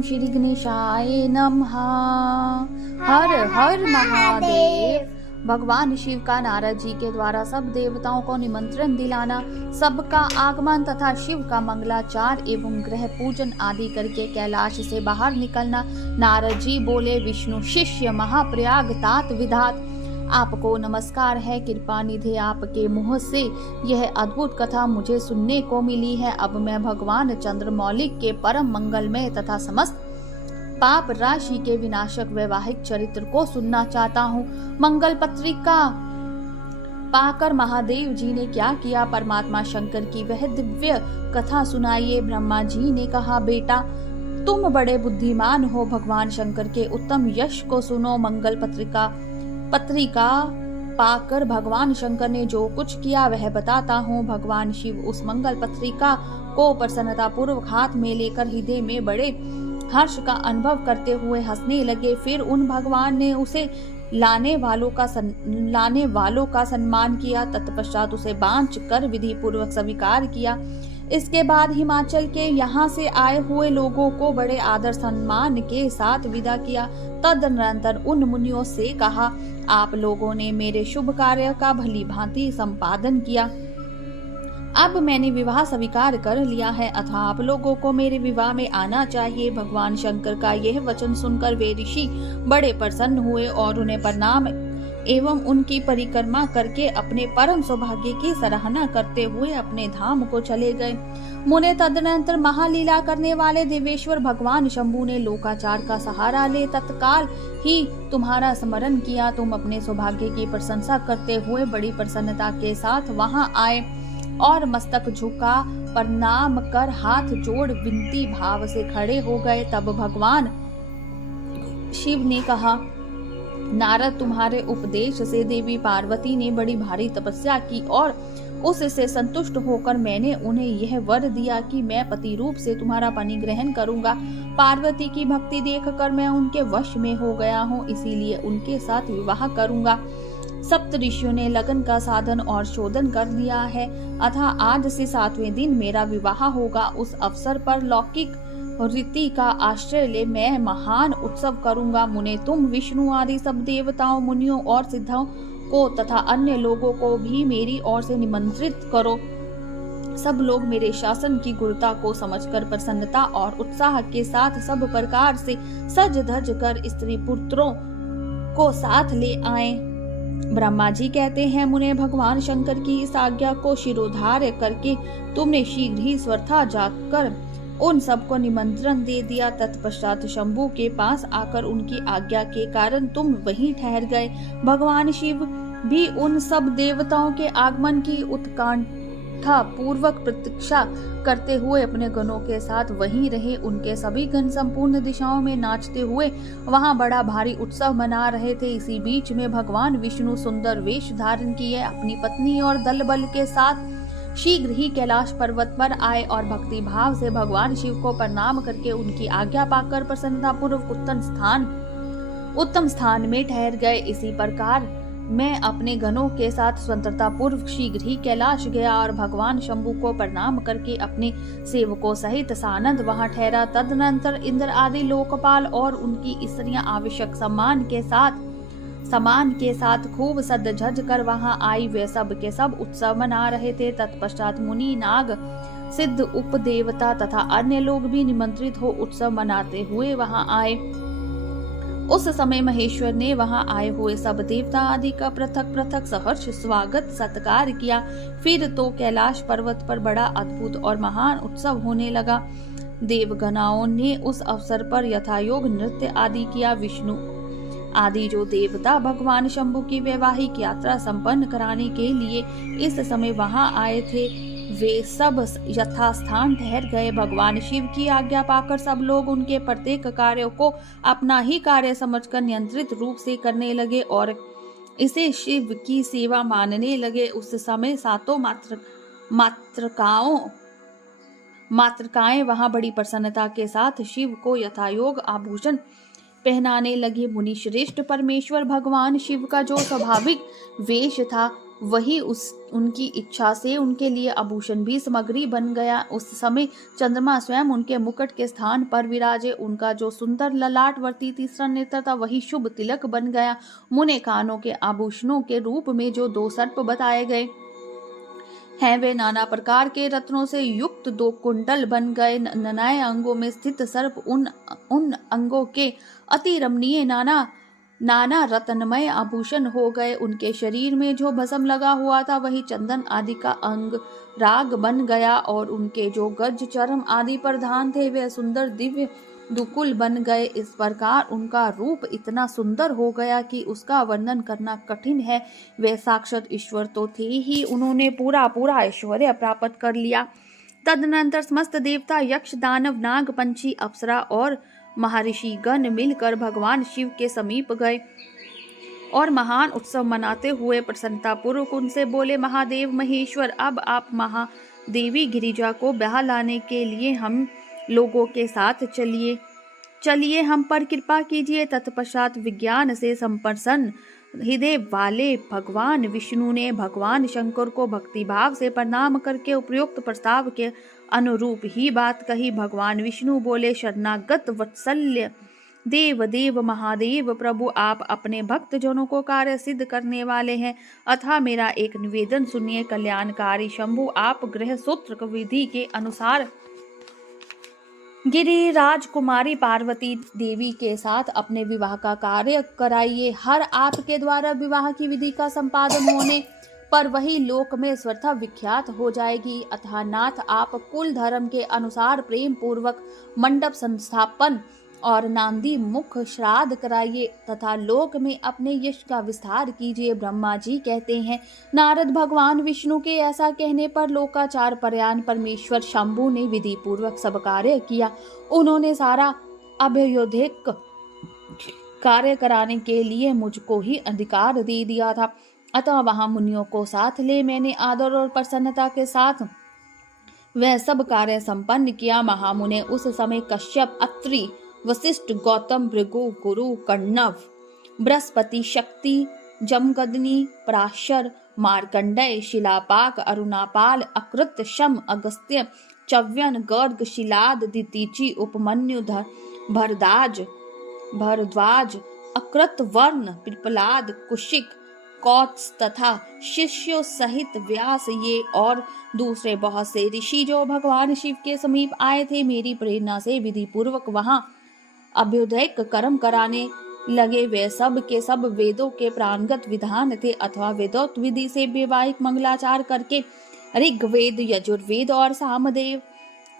ओम श्री गणेशाय नमः। हर हर महादेव। भगवान शिव का नारद जी के द्वारा सब देवताओं को निमंत्रण दिलाना, सबका आगमन तथा शिव का मंगलाचार एवं ग्रह पूजन आदि करके कैलाश से बाहर निकलना। नारद जी बोले, विष्णु शिष्य महाप्रयाग तात विधात, आपको नमस्कार है। कृपा निधि आपके मुंह से यह अद्भुत कथा मुझे सुनने को मिली है। अब मैं भगवान चंद्रमौलिक के परम मंगलमय तथा समस्त पाप राशि के विनाशक वैवाहिक चरित्र को सुनना चाहता हूँ। मंगल पत्रिका पाकर महादेव जी ने क्या किया, परमात्मा शंकर की वह दिव्य कथा सुनाइए। ब्रह्मा जी ने कहा, बेटा तुम बड़े बुद्धिमान हो, भगवान शंकर के उत्तम यश को सुनो। मंगल पत्रिका पाकर भगवान शंकर ने जो कुछ किया वह बताता हूँ। भगवान शिव उस मंगल पत्रिका को प्रसन्नता पूर्वक हाथ में लेकर हृदय में बड़े हर्ष का अनुभव करते हुए हंसने लगे। फिर उन भगवान ने उसे लाने वालों का सम्मान किया। तत्पश्चात उसे बांच कर विधि पूर्वक स्वीकार किया। इसके बाद हिमाचल के यहाँ से आए हुए लोगों को बड़े आदर सम्मान के साथ विदा किया। तदनंतर उन मुनियों से कहा, आप लोगों ने मेरे शुभ कार्य का भली भांति संपादन किया। अब मैंने विवाह स्वीकार कर लिया है, अतः आप लोगों को मेरे विवाह में आना चाहिए। भगवान शंकर का यह वचन सुनकर वे ऋषि बड़े प्रसन्न हुए और उन्हें प्रणाम एवं उनकी परिक्रमा करके अपने परम सौभाग्य की सराहना करते हुए अपने धाम को चले गए। मुने तदनंतर महालीला करने वाले देवेश्वर भगवान शंभु ने लोकाचार का सहारा ले तत्काल ही तुम्हारा स्मरण किया। तुम अपने सौभाग्य की प्रशंसा करते हुए बड़ी प्रसन्नता के साथ वहां आए और मस्तक झुका प्रणाम कर हाथ जोड़ विनती भाव से खड़े हो गए। तब भगवान शिव ने कहा, नारद, तुम्हारे उपदेश से देवी पार्वती ने बड़ी भारी तपस्या की और उससे संतुष्ट होकर मैंने उन्हें यह वर दिया कि मैं पति रूप से तुम्हारा परिग्रहण करूंगा। पार्वती की भक्ति देखकर मैं उनके वश में हो गया हूँ, इसीलिए उनके साथ विवाह करूंगा। सप्त ऋषियों ने लगन का साधन और शोधन कर लिया है, अतः आज से 7वें दिन मेरा विवाह होगा। उस अवसर पर लौकिक रीति का आश्रय ले मैं महान उत्सव करूंगा। मुने, तुम विष्णु आदि सब देवताओं, मुनियों और सिद्धों को तथा अन्य लोगों को भी मेरी ओर से निमंत्रित करो। सब लोग मेरे शासन की गुरुता को समझकर प्रसन्नता और उत्साह के साथ सब प्रकार से सज धज कर स्त्री पुत्रों को साथ ले आए। ब्रह्मा जी कहते हैं, मुने, भगवान शंकर की इस आज्ञा को शिरोधार्य करके तुमने शीघ्र ही स्वर्था जाकर उन सबको निमंत्रण दे दिया। तत्पश्चात शंभु के पास आकर उनकी आज्ञा के कारण तुम वहीं ठहर गए। भगवान शिव भी उन सब देवताओं के आगमन की उत्कंठा पूर्वक प्रतीक्षा करते हुए अपने गणों के साथ वहीं रहे। उनके सभी गण संपूर्ण दिशाओं में नाचते हुए वहां बड़ा भारी उत्सव मना रहे थे। इसी बीच में भगवान विष्णु सुंदर वेश धारण किए अपनी पत्नी और दल बल के साथ शीघ्र ही कैलाश पर्वत पर आए और भक्ति भाव से भगवान शिव को प्रणाम करके उनकी आज्ञा पाकर प्रसन्नता पूर्वक उत्तम स्थान में ठहर गए। इसी प्रकार मैं अपने गणों के साथ स्वतंत्रता पूर्वक शीघ्र ही कैलाश गया और भगवान शंभु को प्रणाम करके अपने सेवकों सहित सानंद वहां ठहरा। तदनंतर इंद्र आदि लोकपाल और उनकी स्त्रियां आवश्यक समान के साथ खूब सज धज कर वहां आई। वे सब के सब उत्सव मना रहे थे। तत्पश्चात मुनि, नाग, सिद्ध, उपदेवता तथा अन्य लोग भी निमंत्रित हो उत्सव मनाते हुए वहां आए। उस समय महेश्वर ने वहां आए हुए सब देवता आदि का पृथक पृथक सहर्ष स्वागत सत्कार किया। फिर तो कैलाश पर्वत पर बड़ा अद्भुत और महान उत्सव होने लगा। देवगणाओं ने उस अवसर पर यथायोग नृत्य आदि किया। विष्णु आदि जो देवता भगवान शंभु की वैवाहिक यात्रा संपन्न कराने के लिए इस समय वहां आए थे, वे सब यथास्थान ठहर गए। भगवान शिव की आज्ञा पाकर सब लोग उनके प्रत्येक कार्यों को अपना ही कार्य समझकर नियंत्रित रूप से करने लगे और इसे शिव की सेवा मानने लगे। उस समय सातों मातृकाएं वहां बड़ी प्रसन्नता के साथ शिव को यथायोग आभूषण पहनाने लगे। मुनि श्रेष्ठ, परमेश्वर भगवान शिव का जो स्वाभाविक वेश था वही उनकी इच्छा से उनके लिए आभूषण भी सामग्री बन गया। उस समय चंद्रमा स्वयं उनके मुकुट के स्थान पर विराजे। उनका जो सुंदर ललाटवर्ती तीसरा नेत्र था वही शुभ तिलक बन गया। मुने कानों के आभूषणों के रूप में जो 2 सर्प बताए गए हैं वे नाना प्रकार के रत्नों से युक्त 2 कुंडल बन गए। ननाए अंगों में स्थित सर्प उन अंगों के अति रमणीय नाना रत्नमय आभूषण हो गए। उनके शरीर में जो भस्म लगा हुआ था वही चंदन आदि का अंग राग बन गया और उनके जो गज चर्म आदि प्रधान थे वे सुंदर दिव्य दुकुल बन गए। इस प्रकार उनका रूप इतना सुंदर हो गया कि उसका वर्णन करना कठिन है। वे साक्षात ईश्वर तो थे ही, उन्होंने पूरा ऐश्वर्य प्राप्त कर लिया। तदनंतर समस्त देवता, यक्ष, दानव, नाग, पंछी, अप्सरा और महर्षि गण मिलकर भगवान शिव के समीप गए और महान उत्सव मनाते हुए प्रसन्नता पूर्वक उनसे बोले, महादेव महेश्वर, अब आप महादेवी गिरिजा को ब्याह लाने के लिए हम लोगों के साथ चलिए हम पर कृपा कीजिए। तत्पश्चात विज्ञान से संप्रसन्न हृदय वाले भगवान विष्णु ने भगवान शंकर को भक्ति भाव से प्रणाम करके उपयुक्त प्रस्ताव के अनुरूप ही बात कही। भगवान विष्णु बोले, शरणागत वत्सल्य देव महादेव प्रभु, आप अपने भक्त जनों को कार्य सिद्ध करने वाले हैं, अतः मेरा एक निवेदन सुनिए। कल्याणकारी शंभु, आप गृह सूत्र विधि के अनुसार गिरिराज कुमारी पार्वती देवी के साथ अपने विवाह का कार्य कराइए। हर आपके द्वारा विवाह की विधि का संपादन होने पर वही लोक में स्वतः विख्यात हो जाएगी। अतः नाथ, आप कुल धर्म के अनुसार प्रेम पूर्वक मंडप संस्थापन और नांदी मुख श्राद्ध कराइए तथा लोक में अपने यश का विस्तार कीजिए। ब्रह्मा जी कहते हैं, नारद भगवान विष्णु के ऐसा कहने पर लोकाचार परायण परमेश्वर शंभु ने विधि पूर्वक सब कार्य किया। उन्होंने सारा अभ्युदयिक कार्य कराने के लिए मुझको ही अधिकार दे दिया था। अतः वहां मुनियों को साथ ले मैंने आदर और प्रसन्नता के साथ वह सब कार्य संपन्न किया। महामुने उस समय कश्यप, अत्रि, वशिष्ठ, गौतम, भृगु, गुरु, कण्व, बृहस्पति, शक्ति, जमदग्नि, पराशर, मार्कंडेय, शिलापाक, अरुणापाल, अकृत, शम, अगस्त्य, च्यवन, गर्ग, शिलाद, दितीची, उपमन्यु, भरद्वाज, अकृत, वर्ण, पिपलाद, कुशिक, कौत्स तथा शिष्यों सहित व्यास, ये और दूसरे बहुत से ऋषि जो भगवान शिव के समीप आए थे, मेरी प्रेरणा से विधि पूर्वक वहां अभ्युदयिक कर्म कराने लगे। वे सब के सब वेदों के प्राणगत विधान थे अथवा वेदोक्त विधि से वैवाहिक मंगलाचार करके ऋग्वेद, यजुर्वेद और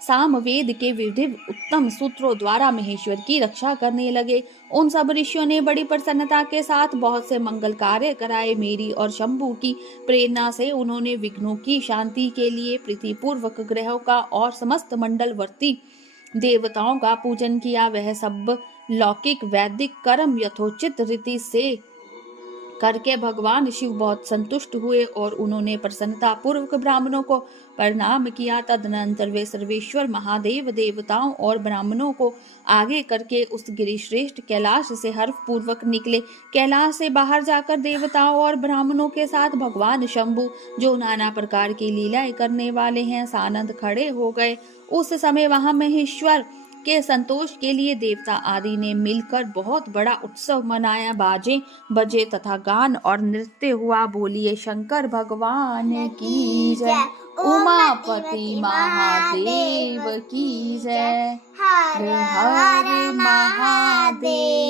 सामवेद के विविध उत्तम सूत्रों द्वारा महेश्वर की रक्षा करने लगे। उन सब ऋषियों ने बड़ी प्रसन्नता के साथ बहुत से मंगल कार्य कराए। मेरी और शंभु की प्रेरणा से उन्होंने विघ्नों की शांति के लिए प्रीतिपूर्वक ग्रहों का और समस्त मंडलवर्ती देवताओं का पूजन किया। वह सब लौकिक वैदिक कर्म यथोचित रीति से करके भगवान शिव बहुत संतुष्ट हुए और उन्होंने प्रसन्नता पूर्वक ब्राह्मणों को प्रणाम किया। तदनंतर वे सर्वेश्वर महादेव देवताओं और ब्राह्मणों को आगे करके उस गिरिश्रेष्ठ कैलाश से हर्ष पूर्वक निकले। कैलाश से बाहर जाकर देवताओं और ब्राह्मणों के साथ भगवान शंभु, जो नाना प्रकार की लीलाएं करने वाले हैं, सानंद खड़े हो गए। उस समय वहां महेश्वर के संतोष के लिए देवता आदि ने मिलकर बहुत बड़ा उत्सव मनाया। बाजे बजे तथा गान और नृत्य हुआ। बोलिए शंकर भगवान की जय, उमापति महादेव की जय, हर हर महादेव।